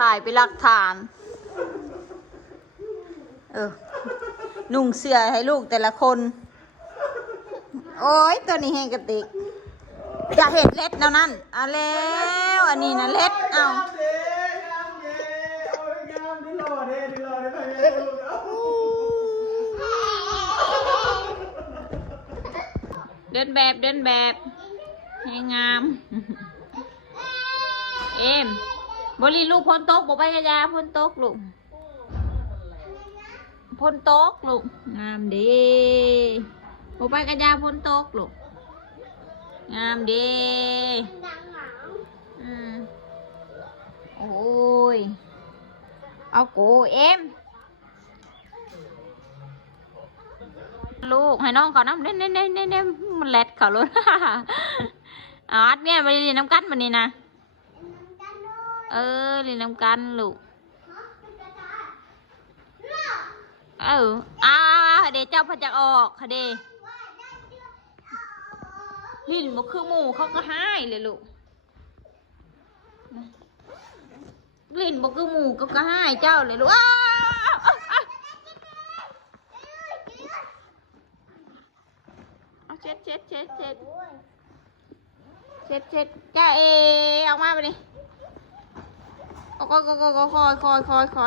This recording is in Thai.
ถ่ายไปนหลักฐาน เออ นุ่งเสื้อให้ลูกแต่ละคน โอ้ยตัวนี้แห้งกระติกอย่าเห็ดเล็ดแล้วนั่นเอาแล้วอันนี้นะเล็ดเอาเดินแบบเดินแบบให้งาม เอ็ม บริลูกพ้นโต๊ะบอกไปกระยาพ้นโต๊ะลูกพ้นโต๊ะลูกงามดีบอกไปกระยาพ้นโต๊ะลูกงามดีอืมโอ้ยเอากูเอ็มลูกให้น้องเขาน้ำเน่นเน่นเน่นเน่นเน่นมันแลดเขาเลยอ๋อเนี่ยไปเรียนน้ำกันมันนี่นะ เออเรียนน้ำกันลูกเอออ้าวเดี๋ยวเจ้าพระจะออกค่ะเดลิ้นบ่คือหมูเขาก็ให้เลยลูกลิ้นบ่คือหมูเขาก็ให้เจ้าเลยลูกอ้าวอ้าวอ้าวเอาเช็ดเช็ดเช็ดเช็ดเช็ดเช็ดจ้าเอออกมาไปดิ โอ้ยโอ้ยโอ้